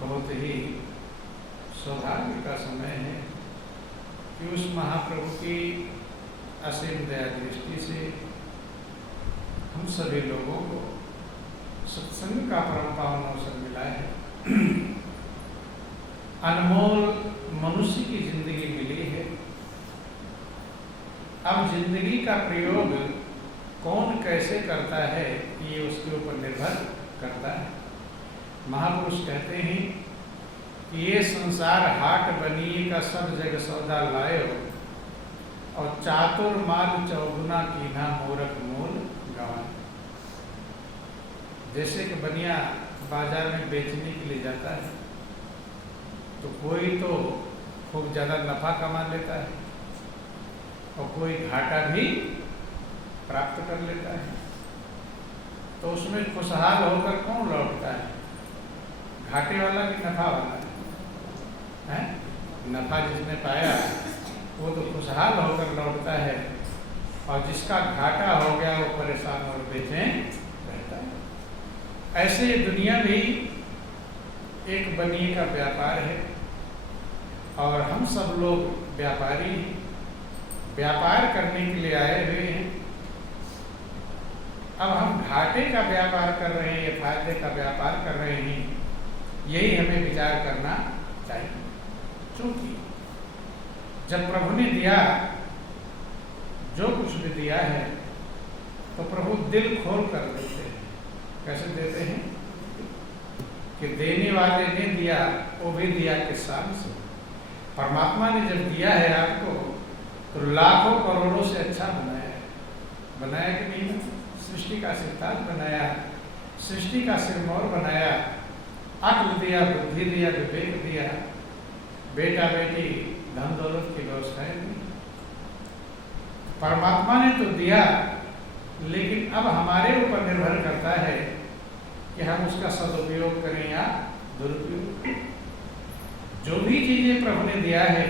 बहुत ही सौभाग्य का समय है कि उस महाप्रभु की असीम दया दृष्टि से हम सभी लोगों को सत्संग का परम पावन अवसर मिला है। अनमोल मनुष्य की जिंदगी मिली है। अब जिंदगी का प्रयोग कौन कैसे करता है ये उसके ऊपर निर्भर करता है। महापुरुष कहते हैं कि ये संसार हाट बनी का सब जग सौदा लायो और चातुर माल चौगुना कीन्हा मूरख मूल गवाए। जैसे कि बनिया बाजार में बेचने के लिए जाता है तो कोई तो खूब ज़्यादा नफा कमा लेता है और कोई घाटा भी प्राप्त कर लेता है। तो उसमें खुशहाल होकर कौन लौटता है, घाटे वाला कि नफा वाला है? नफा जिसने पाया वो तो खुशहाल होकर लौटता है और जिसका घाटा हो गया वो परेशान और बेचैन रहता है। ऐसे ये दुनिया भी एक बनिए का व्यापार है और हम सब लोग व्यापारी हैं, व्यापार करने के लिए आए हुए हैं। अब हम घाटे का व्यापार कर रहे हैं या फायदे का व्यापार कर रहे हैं, यही हमें विचार करना चाहिए। क्योंकि जब प्रभु ने दिया, जो कुछ भी दिया है, तो प्रभु दिल खोल कर देते हैं। कैसे देते हैं कि देने वाले ने दिया, वो भी दिया किस शान से। परमात्मा ने जब दिया है आपको तो लाखों करोड़ों से अच्छा बनाया, बनाया कि नहीं? सृष्टि का सिद्धांत बनाया, सृष्टि का सिरमौर बनाया, अक्ल दिया, बुद्धि दिया, विवेक दिया, बेटा बेटी धन दौलत की व्यवस्था नहीं। परमात्मा ने तो दिया, लेकिन अब हमारे ऊपर निर्भर करता है कि हम उसका सदुपयोग करें या दुरुपयोग करें। जो भी चीजें प्रभु ने दिया है,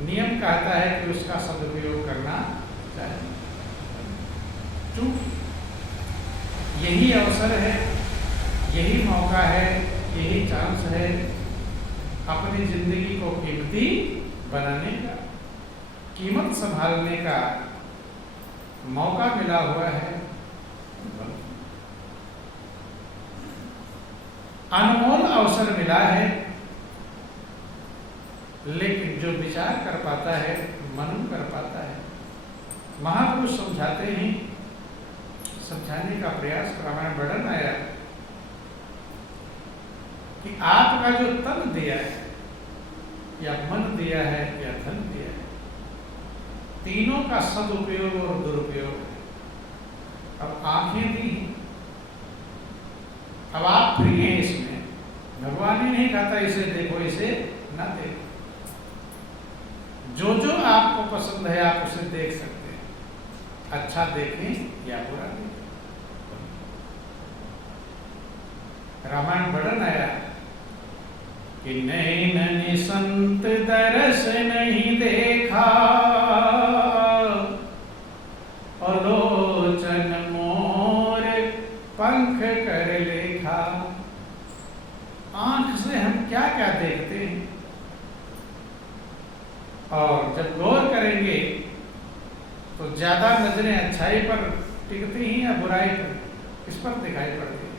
नियम कहता है कि उसका सदुपयोग करना चाहिए। यही अवसर है, यही मौका है, यही चांस है अपनी जिंदगी को कीमती बनाने का, कीमत संभालने का मौका मिला हुआ है। अनमोल अवसर मिला है, लेकिन जो विचार कर पाता है, मनन कर पाता है। महापुरुष समझाते हैं, समझाने का प्रयास रामायण वर्णन आया कि आपका जो तन दिया है या मन दिया है या धन दिया है, तीनों का सदुपयोग और दुरुपयोग है। अब आंखें दी, अब आप फ्री हैं इसमें। भगवान ही नहीं कहता इसे देखो, इसे ना देखो। जो जो आपको पसंद है आप उसे देख सकते हैं, अच्छा देखें या बुरा देखें। रामायण वर्णन आया कि नैन संत दरस नहीं देखा, अलोचन मोर पंख कर लेखा। आंख से हम क्या क्या देखते हैं, और जब गौर करेंगे तो ज्यादा नजरें अच्छाई पर टिकती हैं या बुराई पर? किस पर दिखाई पड़ती है?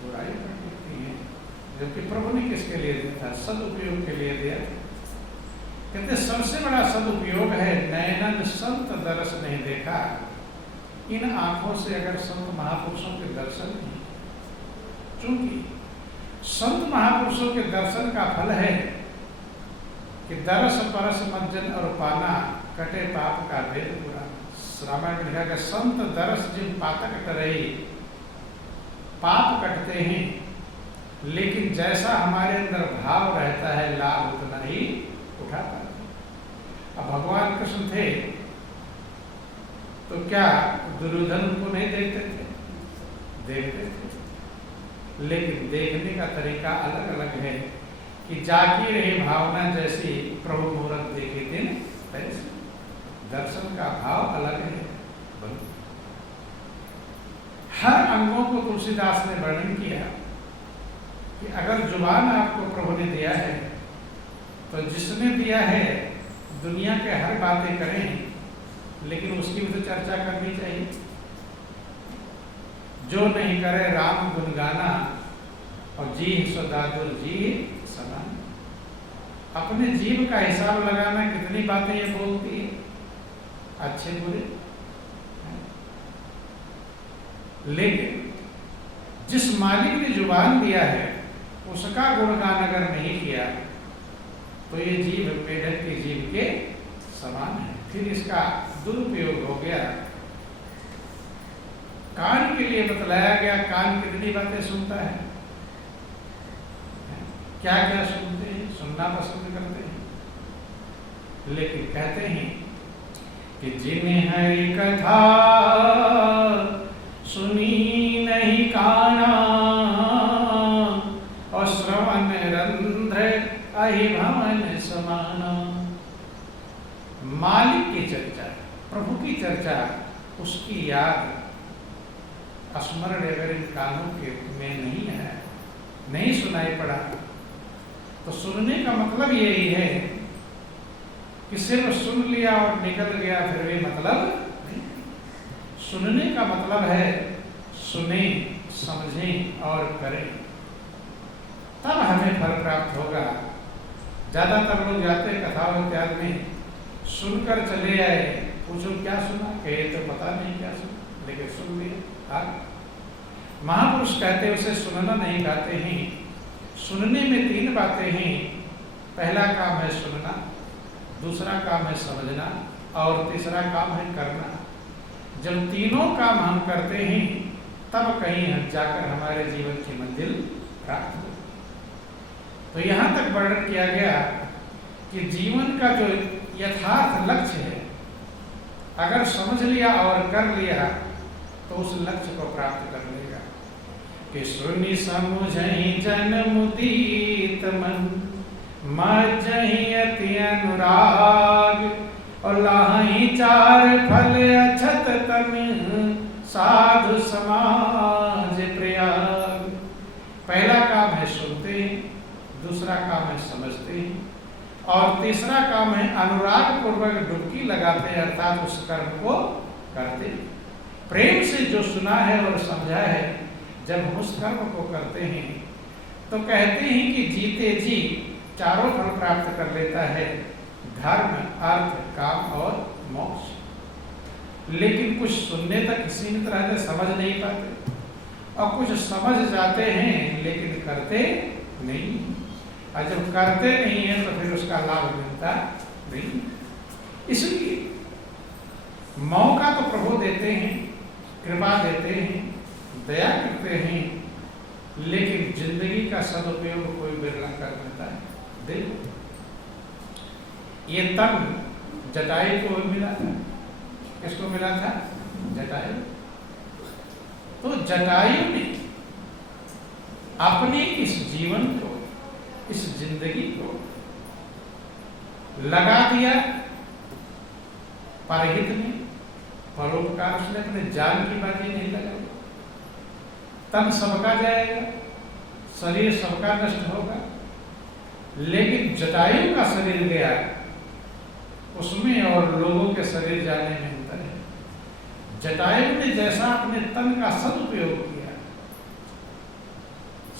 बुराई पर टिकती हैं। जबकि प्रभु ने किसके लिए दिया था? सदुपयोग के लिए दिया था। कहते सबसे बड़ा सदुपयोग है नैनन संत दरस नहीं देखा। इन आंखों से अगर संत महापुरुषों के दर्शन नहीं, चूंकि संत महापुरुषों के दर्शन का फल है कि दरस परस मज्जन और पाना कटे पाप का भेद पूरा। रामायण में लिखा गया, संत दरस जिन पातक टरई, पाप कटते हैं, लेकिन जैसा हमारे अंदर भाव रहता है लाभ उतना ही उठा पाते। अब भगवान कृष्ण थे तो क्या दुर्योधन को नहीं देखते थे? देखते थे, लेकिन देखने का तरीका अलग अलग है कि जाकी रही भावना जैसी प्रभु मुहूर्त देखे थे तैसे। दर्शन का भाव अलग है। हर अंगों को तुलसीदास ने वर्णन किया कि अगर जुबान आपको प्रभु ने दिया है तो जिसने दिया है दुनिया के हर बातें करें, लेकिन उसकी भी तो चर्चा करनी चाहिए। जो नहीं करे राम गुण गाना और जी सदादुल जी सदा। अपने जीव का हिसाब लगाना, कितनी बातें ये बोलती है, अच्छे बुरे। लेकिन जिस मालिक ने जुबान दिया है उसका गुणगान अगर नहीं किया तो ये जीव मेढक के जीव के समान है। फिर इसका दुरुपयोग हो गया। कान के लिए बतलाया गया, कान कितनी बातें सुनता है, क्या क्या सुनते हैं, सुनना पसंद करते हैं। लेकिन कहते हैं कि जिन्हें हरि कथा सुनी नहीं काना और श्रवण रंध्र अहिभवन समाना। मालिक की चर्चा, प्रभु की चर्चा, उसकी याद स्मरण अगर इन कानों के में नहीं है, नहीं सुनाई पड़ा, तो सुनने का मतलब यही है कि सिर्फ सुन लिया और निकल गया, फिर भी मतलब नहीं। सुनने का मतलब है सुने, समझें और करें, तब हमें फल प्राप्त होगा। ज्यादातर लोग जाते हैं कथा इत्यादि में, सुनकर चले आए, पूछो क्या सुना, कहे तो पता नहीं क्या सुना, लेकिन सुन लिया। महापुरुष कहते हैं उसे सुनना नहीं कहते हैं। सुनने में 3 बातें हैं। पहला काम है सुनना, दूसरा काम है समझना और तीसरा काम है करना। जब तीनों काम हम करते हैं तब कहीं हम जाकर हमारे जीवन की मंजिल प्राप्त हो। तो यहाँ तक वर्णन किया गया कि जीवन का जो यथार्थ लक्ष्य है, अगर समझ लिया और कर लिया तो उस लक्ष्य को प्राप्त कर लेगा। कि सुनि समुझहि जन मुदीत मन, मज्जहि अति अनुराग और लाहि 4 फल अछत तन, साधु समाज प्रयाग। पहला काम है सुनते हैं, दूसरा काम है समझते हैं और तीसरा काम है अनुराग पूर्वक डुबकी लगाते हैं, अर्थात उस कर्म को करते हैं। प्रेम से जो सुना है और समझा है, जब हम उस कर्म को करते हैं तो कहते हैं कि जीते जी 4 फल प्राप्त कर लेता है, धर्म, अर्थ, काम और मोक्ष। लेकिन कुछ सुनने तक सीमित रहते, समझ नहीं पाते, और कुछ समझ जाते हैं लेकिन करते नहीं। और जब करते नहीं है तो फिर उसका लाभ मिलता नहीं। इसलिए मौका तो प्रभु देते हैं, कृपा देते हैं, दया करते हैं, लेकिन जिंदगी का सदुपयोग कोई बिरला कर देता है। देखो ये तन जटायु को मिला था, किसको मिला था? जटायु। तो जटायु ने अपने इस जीवन को, इस जिंदगी को लगा दिया परहित में, परोपकार। उसने अपने जान की बाजी नहीं लगाई। तन सबका जाएगा, शरीर सबका नष्ट होगा, लेकिन जटायु का शरीर गया, उसमें और लोगों के शरीर जाने में अंतर है। जटायु ने जैसा अपने तन का सदुपयोग किया,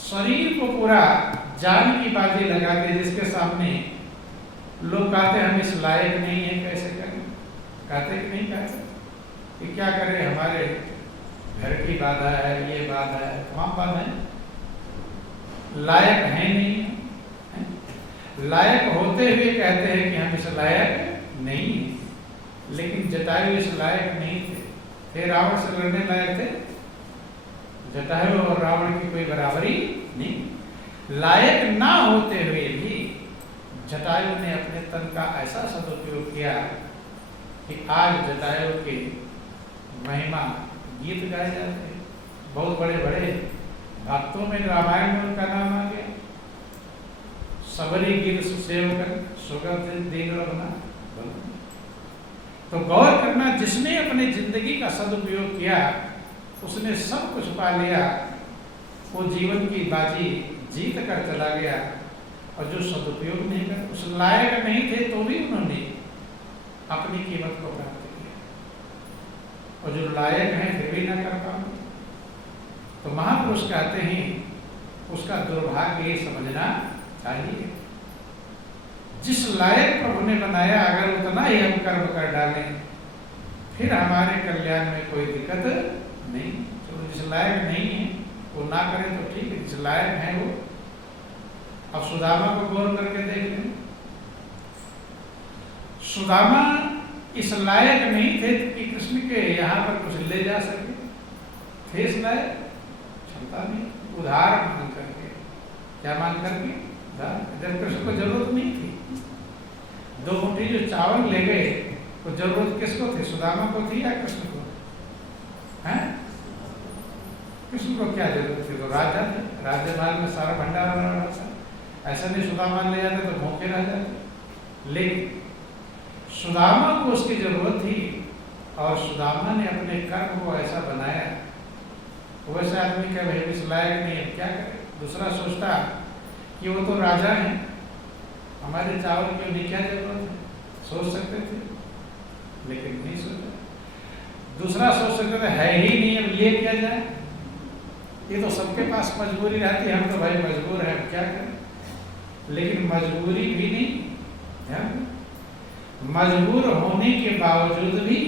शरीर को पूरा जान की बाजी लगा के, जिसके सामने लोग कहते हम इस लायक नहीं है, कैसे करें, कहते कि नहीं कहते कि क्या करें, हमारे घर की बाधा है, ये बाधा है, तमाम बाधा है, लायक है नहीं है। लायक होते हुए कहते हैं कि हम इस लायक नहीं है। लेकिन जटायु इस लायक नहीं थे, थे रावण से लड़ने लायक थे। जटायु और रावण की कोई बराबरी नहीं। लायक ना होते हुए भी जटायु ने अपने तन का ऐसा सदुपयोग किया कि आज जटायु के महिमा गीत गाए जाते हैं। बहुत बड़े बड़े भक्तों में रामायण में उनका नाम आ गया। सबरी गिर सेवकन सुगंध दीन रघुना। तो गौर करना, जिसने अपने जिंदगी का सदुपयोग किया उसने सब कुछ पा लिया। वो जीवन की बाजी जीत कर चला गया, और जो सदुपयोग नहीं कर, उस लायक नहीं थे तो भी उन्होंने अपनी कीमत को प्राप्त किया, और जो लायक हैं फिर भी ना कर पाए। तो महापुरुष कहते हैं उसका दुर्भाग्य ये समझना चाहिए। जिस लायक प्रभु ने बनाया, अगर उतना ही हम कर्म कर डालें फिर हमारे कल्याण में कोई दिक्कत नहीं। तो जिस लायक नहीं है वो ना करें तो ठीक है, जिस लायक है वो। अब सुदामा को गौर करके देख लें। सुदामा इस लायक नहीं थे कि कृष्ण के यहाँ पर कुछ ले जा सके, थे इस लायक, क्षमता नहीं, उधार मांग करके। क्या मांग करके? उधार। जब कृष्ण को जरूरत नहीं थी, 2 मुट्ठी जो चावल ले गए, तो जरूरत किसको थी? सुदामा को थी या कृष्ण को? हैं? कृष्ण को क्या जरूरत थी? तो राजा थे, राज्य भाग में सारा भंडारा बना रहा था। ऐसा नहीं सुदामा ले जाते तो भूखे रह जाते, लेकिन सुदामा को उसकी जरूरत थी, और सुदामा ने अपने कर्म को ऐसा बनाया। वैसे आदमी का भाई इस लायक नहीं है, क्या करे? दूसरा सोचता कि वो तो राजा है, हमारे चावल की उन्हें क्या जरूरत है, सोच सकते थे, लेकिन नहीं सोचा। दूसरा सोच सकते थे है ही नहीं, अब ये क्या जाए, ये तो सबके पास मजबूरी रहती है, हम तो भाई मजबूर हैं, क्या करें? लेकिन मजबूरी भी नहीं, ध्यान, मजबूर होने के बावजूद भी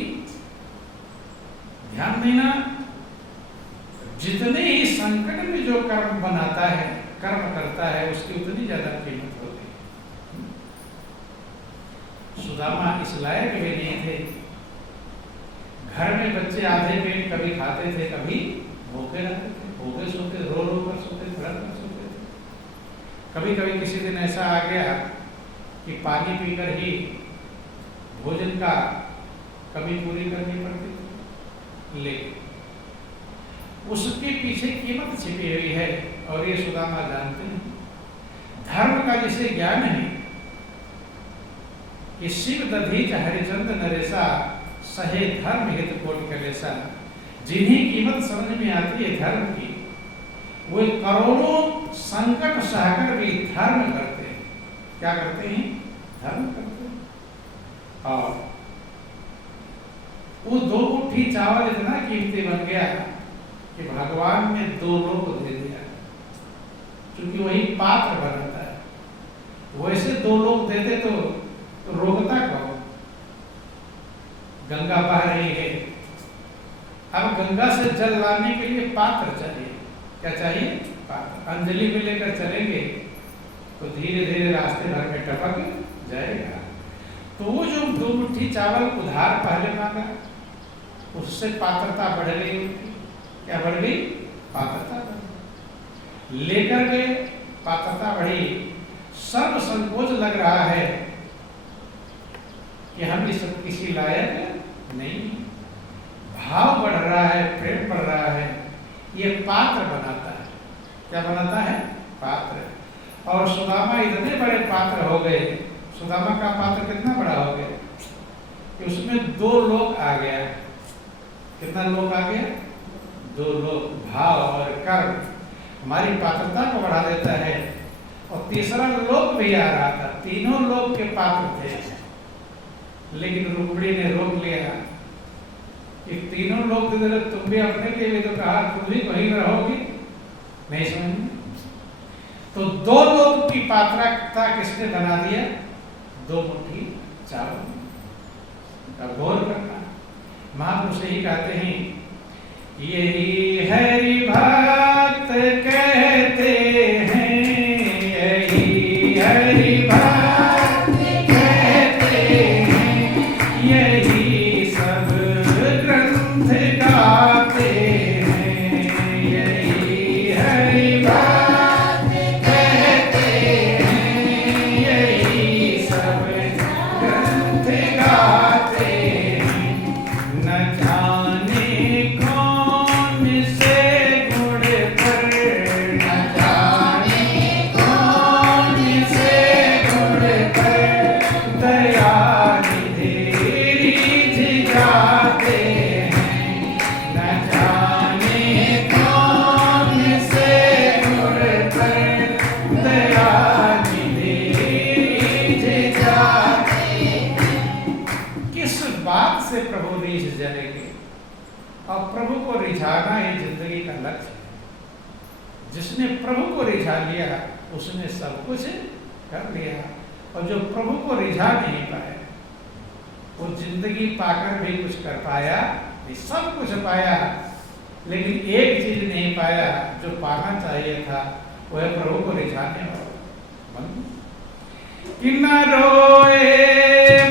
ध्यान देना, जितने ही संकट में जो कर्म बनाता है, कर्म करता है, उसकी उतनी ज्यादा कीमत होती है। सुदामा इस लायक भी नहीं थे। घर में बच्चे आधे पेट कभी खाते थे, कभी भूखे रहते थे, भूखे सोते, रो रो कर सोते, धड़क कर सोते थे। कभी कभी किसी दिन ऐसा आ गया कि पानी पीकर ही भोजन का कमी पूरी करनी पड़ती थी, लेकिन उसके पीछे कीमत छिपी हुई है, और ये सुदामा जानते हैं। धर्म का जिसे ज्ञान है कि शिव दधीच हरिचंद नरेसा, सहे धर्म हित कोटि कलेसा, जिन्हें कीमत समझ में आती है धर्म की, वो करोड़ों संकट सहकर भी धर्म करते हैं। क्या करते हैं? धर्म करते हैं। और वो 2 मुट्ठी चावल इतना कीमती बन गया कि भगवान ने 2 लोग दे दिया, क्योंकि वही पात्र बनाता है। वैसे 2 लोग देते तो रोकता कौन? गंगा बह रही है, अब गंगा से जल लाने के लिए पात्र चाहिए। क्या चाहिए? पात्र। अंजलि में लेकर चलेंगे तो धीरे धीरे रास्ते भर में टपक जाएगा। तो वो जो 2 मुट्ठी चावल उधार पहले मांगा, उससे पात्रता बढ़ गई उनकी। क्या बढ़ गई? पात्रता बढ़ गई। लेकर गए, पात्रता बढ़ी, सर्व संकोच लग रहा है कि हम इस किसी लायक नहीं। भाव बढ़ रहा है, प्रेम बढ़ रहा है, ये पात्र बनाता है। क्या बनाता है? पात्र। और सुदामा इतने बड़े पात्र हो गए, सुदामा का पात्र कितना बड़ा हो गया कि उसमें 2 लोग आ गया। कितना लोग आ गया? 2 लोग। भाव और कर्म हमारी पात्रता को बढ़ा देता है। और तीसरा लोग भी आ रहा था, तीनों लोग के पात्र थे, लेकिन रुक्मिणी ने रोक लिया कि तीनों लोग दे दे, तुम भी अपने लिए भी तो कहा, तुम भी वहीं रहोगी, नहीं समझ। तो 2 लोग की पात्रता किसने बना दिया? 2 मुट्ठी चावल का गौर करना। महापुरुष यही कहते हैं, यही हरि भक्त कहते हैं, यही हरि भक्त कहते हैं, यही सब ग्रंथ गाते हैं, यही हरि भक्त कहते हैं, यही सब ग्रंथ गाते हैं। न जाने कौन से गुण रिझाना ही जिंदगी का लक्ष्य है। जिसने प्रभु को रिझा लिया उसने सब कुछ कर लिया, और जो प्रभु को रिझा नहीं पाया वो जिंदगी पाकर भी कुछ कर पाया नहीं। सब कुछ पाया लेकिन एक चीज नहीं पाया जो पाना चाहिए था, वह प्रभु को रिझाने वाला मन। कि न रोए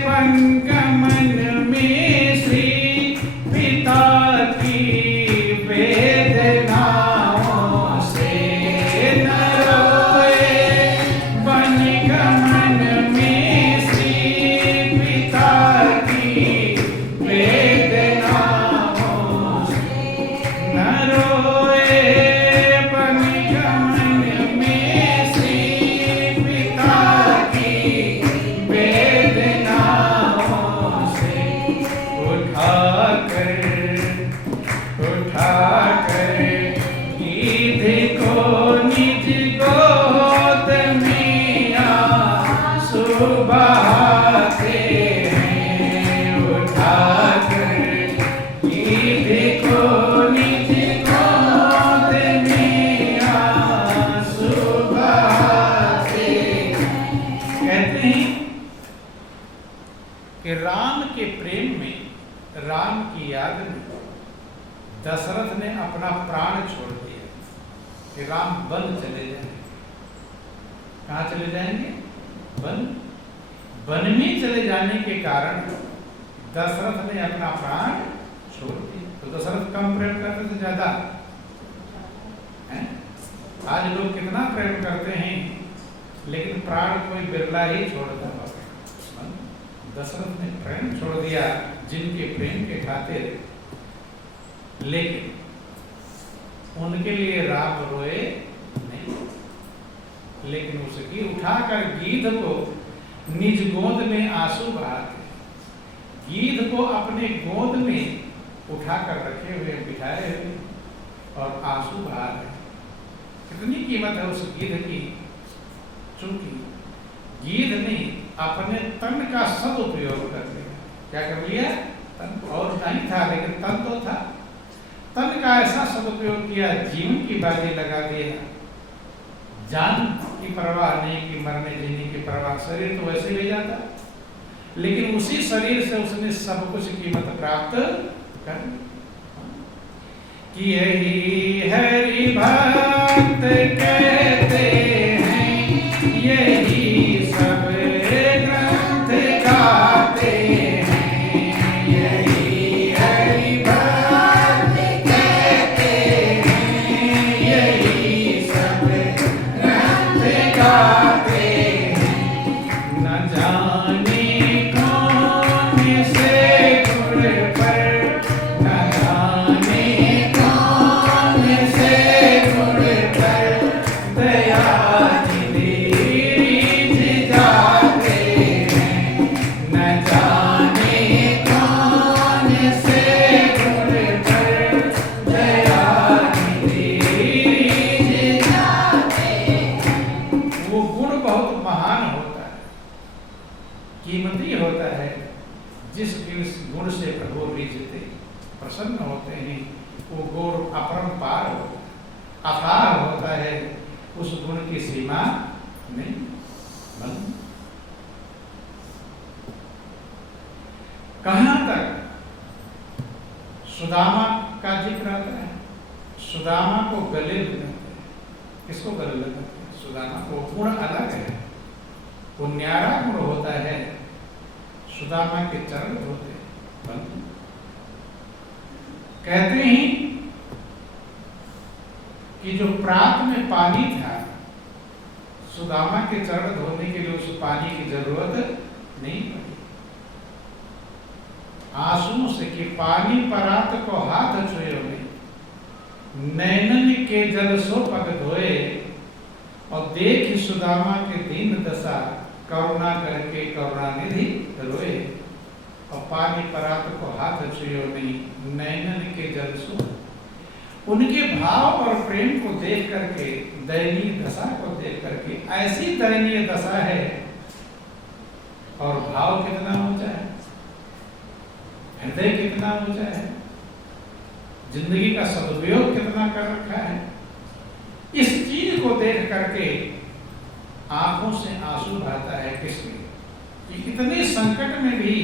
मन का मन में श्री पिता की वेदनाओं से, न रोए मन का मन में श्री पिता की वेदनाओं से, न रोए मन का मन में श्री पिता की वेदनाओं से। उठाकर गीध को निज गोद में आंसू बहाते हैं, उठाकर गीध को निज गोद में आंसू बहाते हैं। कहते हैं कि राम के प्रेम में, राम की याद में दशरथ ने अपना प्राण छोड़ दिया कि राम वन चले जाएंगे। कहाँ चले जाएंगे? वन। वन में चले जाने के कारण दशरथ ने अपना प्राण छोड़ दिया। तो दशरथ कम प्रेम करते थे ज्यादा? आज लोग कितना प्रेम करते हैं लेकिन प्राण कोई बिरला ही छोड़ता है। दशरथ ने प्रेम छोड़ दिया जिनके प्रेम के खातिर, लेकिन उनके लिए राम रोए नहीं, लेकिन उसकी उठाकर गीध को निज गोद में आंसू बहाते, गीध को अपने गोद में उठाकर रखे हुए, बिठाए हुए और आंसू बहा रहे। कितनी कीमत है उस गीध की। चूंकि गीध ने अपने तन का सदुपयोग कर लिया। क्या कर लिया? तन और नहीं था लेकिन तन तो था। तन का ऐसा सदुपयोग किया, जीवन की बाजी लगा दिया, जान की परवाह नहीं की, मरने जीने की परवाह। शरीर तो वैसे ले जाता, लेकिन उसी शरीर से उसने सब कुछ कीमत प्राप्त कर ली। कि यही हरि भक्त कहते हैं, यही सब ग्रंथ गाते हैं, यही हरि भक्त कहते हैं, यही सब ग्रंथ गाते हैं। न जाने कौन से गुण पर, न जाने कौन से गुण पर दया गुण से प्रभु रिझते, प्रसन्न होते हैं। वो गुण अपरंपार होता है, अपार होता है, उस गुण की सीमा नहीं। कहां तक सुदामा का जिक्र आता है? सुदामा को गले लगाते हैं। किसको गले लगाते हैं? सुदामा को। गुण अलग है, वो न्यारा गुण होता है, सुदामा के चरण धोते। कहते हैं कि जो प्रात में पानी था, सुदामा के चरण धोने के लिए उस पानी की जरूरत नहीं पड़ी। आंसुओं से कि पानी परात को हाथ छुए में, नैनन के जल सो पग धोए, और देख सुदामा के दीन दशा, करुणा करके करुणानिधि रोए। और पानी परात को हाथ छुए नहीं, नैनन के जल सो। उनके भाव और प्रेम को देख करके, दयनीय दशा को देख करके, ऐसी दयनीय दशा है और भाव कितना ऊंचा है, हृदय कितना ऊंचा है। जिंदगी का सदुपयोग कितना कर रखा है। इस चीज को देख करके आंखों से आंसू बहता है किसके, कि इतने संकट में भी,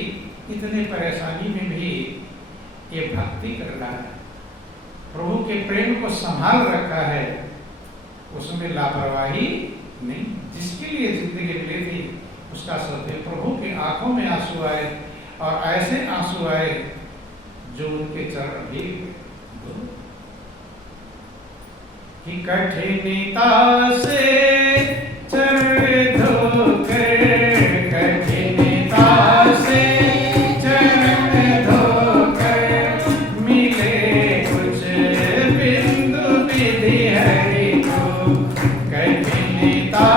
इतने परेशानी में भी ये भक्ति कर रहा है, प्रभु के प्रेम को संभाल रखा है, उसमें लापरवाही नहीं। जिसके लिए जिंदगी मिली थी उसका सत्य। प्रभु की आंखों में आंसू आए और ऐसे आंसू आए जो उनके चरण भी कि कठिनता से चरण धोकर, कठिनता से चरण धोकर मिले कुछ बिंदु विधि हरि को, कठिनता